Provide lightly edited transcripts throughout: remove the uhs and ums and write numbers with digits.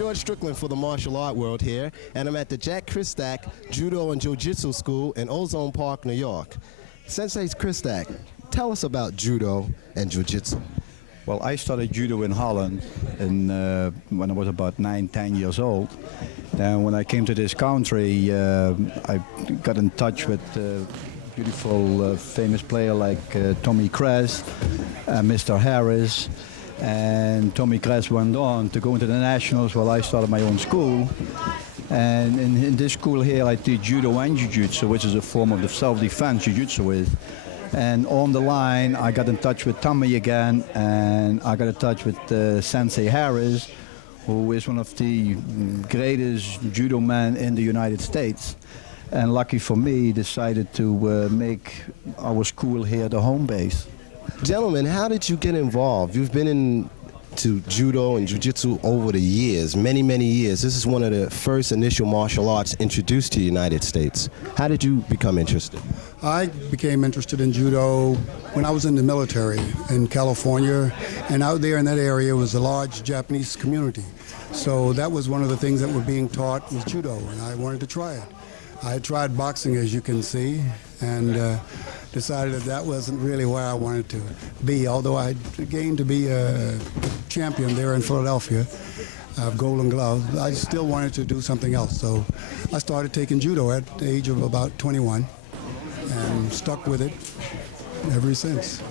George Strickland for the Martial Art World here, and I'm at the Jack Krystek Judo and Jiu-Jitsu School in Ozone Park, New York. Sensei Krystek, tell us about Judo and Jiu-Jitsu. Well, I started Judo in Holland when I was about 9-10 years old. Then when I came to this country, I got in touch with beautiful famous player like Tommy Kress, Mr. Harris, and Tommy Kress went on to go into the nationals while I started my own school. And in this school here I teach Judo and Jiu-Jitsu, which is a form of the self-defense Jiu-Jitsu is. And on the line I got in touch with Tommy again, and I got in touch with Sensei Harris, who is one of the greatest judo men in the United States. And lucky for me, decided to make our school here the home base. Gentlemen, how did you get involved? You've been into Judo and Jiu-Jitsu over the years, many, many years. This is one of the first initial martial arts introduced to the United States. How did you become interested? I became interested in Judo when I was in the military in California, and out there in that area was a large Japanese community. So that was one of the things that were being taught was Judo, and I wanted to try it. I tried boxing, as you can see, and decided that wasn't really where I wanted to be, although I gained to be a champion there in Philadelphia of Golden Glove. I still wanted to do something else, so I started taking Judo at the age of about 21 and stuck with it ever since.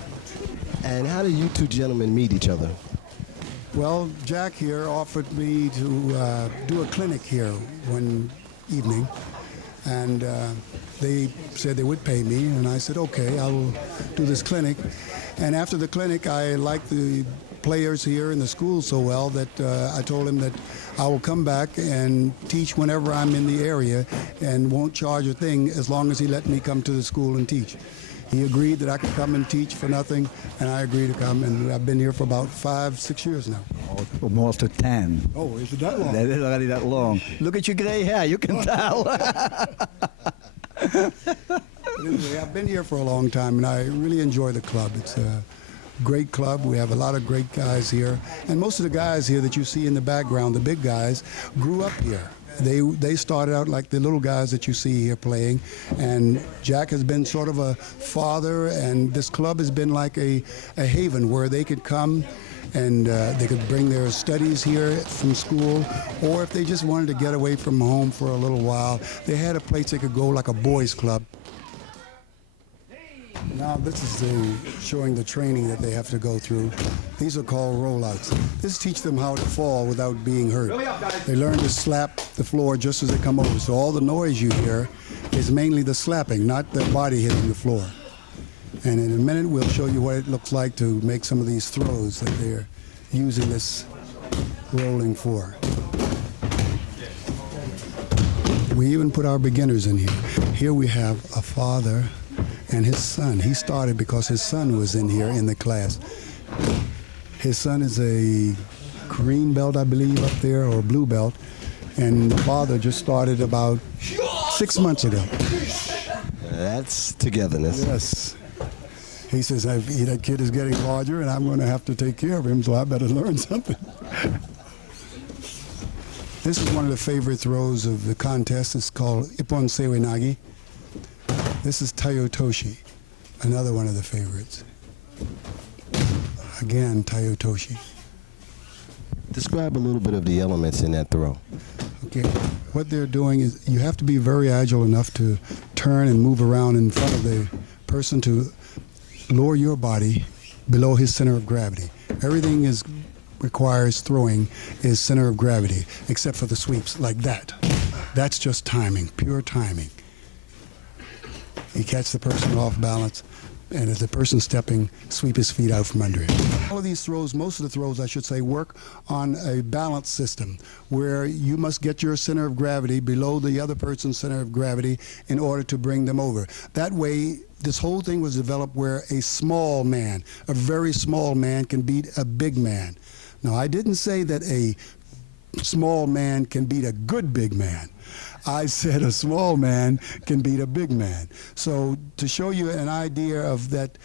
And how did you two gentlemen meet each other? Well, Jack here offered me to do a clinic here one evening, and they said they would pay me, and I said, okay, I will do this clinic. And after the clinic, I liked the players here in the school so well that I told him that I will come back and teach whenever I'm in the area and won't charge a thing as long as he let me come to the school and teach. He agreed that I could come and teach for nothing, and I agreed to come, and I've been here for about 5-6 years now. Almost to 10. Oh, is it that long? That is already that long. Look at your gray hair, you can tell. Anyway, I've been here for a long time, and I really enjoy the club. It's a great club. We have a lot of great guys here, and most of the guys here that you see in the background, the big guys, grew up here. They started out like the little guys that you see here playing, and Jack has been sort of a father, and this club has been like a haven where they could come and they could bring their studies here from school, or if they just wanted to get away from home for a little while, they had a place they could go, like a boys club. Now this is showing the training that they have to go through. These are called rollouts. This teaches them how to fall without being hurt. They learn to slap the floor just as they come over. So all the noise you hear is mainly the slapping, not the body hitting the floor. And in a minute we'll show you what it looks like to make some of these throws that they're using this rolling for. We even put our beginners in here. Here we have a father and his son. He started because his son was in here in the class. His son is a green belt, I believe, up there, or blue belt, and the father just started about 6 months ago. That's togetherness. Yes. He says, that kid is getting larger, and I'm going to have to take care of him, so I better learn something. This is one of the favorite throws of the contest. It's called Ippon Seiwenagi. This is Tayotoshi, another one of the favorites. Again, Tayotoshi. Describe a little bit of the elements in that throw. Okay, what they're doing is you have to be very agile enough to turn and move around in front of the person to lower your body below his center of gravity. Everything requires throwing is center of gravity, except for the sweeps like that. That's just timing, pure timing. You catch the person off balance, and as the person stepping, sweep his feet out from under him. All of these throws, most of the throws I should say, work on a balance system where you must get your center of gravity below the other person's center of gravity in order to bring them over. That way, this whole thing was developed where a small man, a very small man, can beat a big man. Now, I didn't say that a small man can beat a good big man. I said a small man can beat a big man. So to show you an idea of that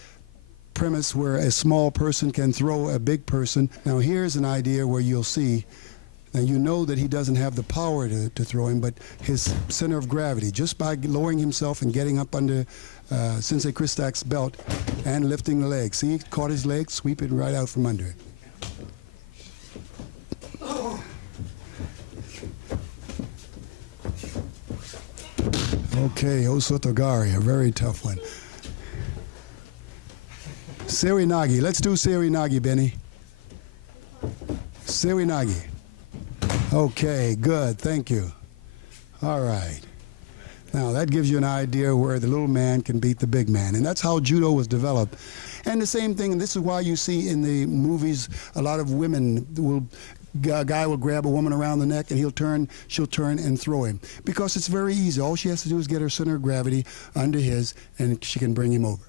premise where a small person can throw a big person, now here's an idea where you'll see Now you know that he doesn't have the power to throw him, but his center of gravity, just by lowering himself and getting up under Sensei Krystek's belt and lifting the leg. See, he caught his leg, sweep it right out from under it. Okay, Osotogari, a very tough one. Serinagi, let's do Serinagi, Benny. Serinagi. Okay, good, thank you. All right. Now that gives you an idea where the little man can beat the big man, and that's how judo was developed. And the same thing, and this is why you see in the movies a lot of women a guy will grab a woman around the neck and she'll turn and throw him, because it's very easy. All she has to do is get her center of gravity under his and she can bring him over.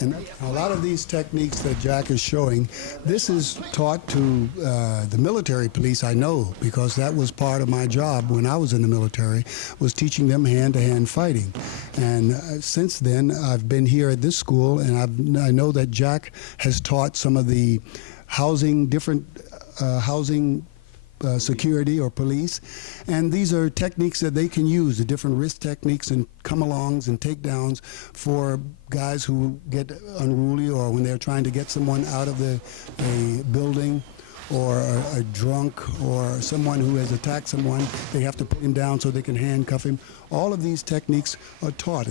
And a lot of these techniques that Jack is showing, this is taught to the military police, I know, because that was part of my job when I was in the military, was teaching them hand-to-hand fighting. And since then, I've been here at this school, and I know that Jack has taught some of the different housing security or police, and these are techniques that they can use, the different wrist techniques and come-alongs and takedowns for guys who get unruly, or when they're trying to get someone out of a building, or a drunk, or someone who has attacked someone. They have to put him down so they can handcuff him. All of these techniques are taught.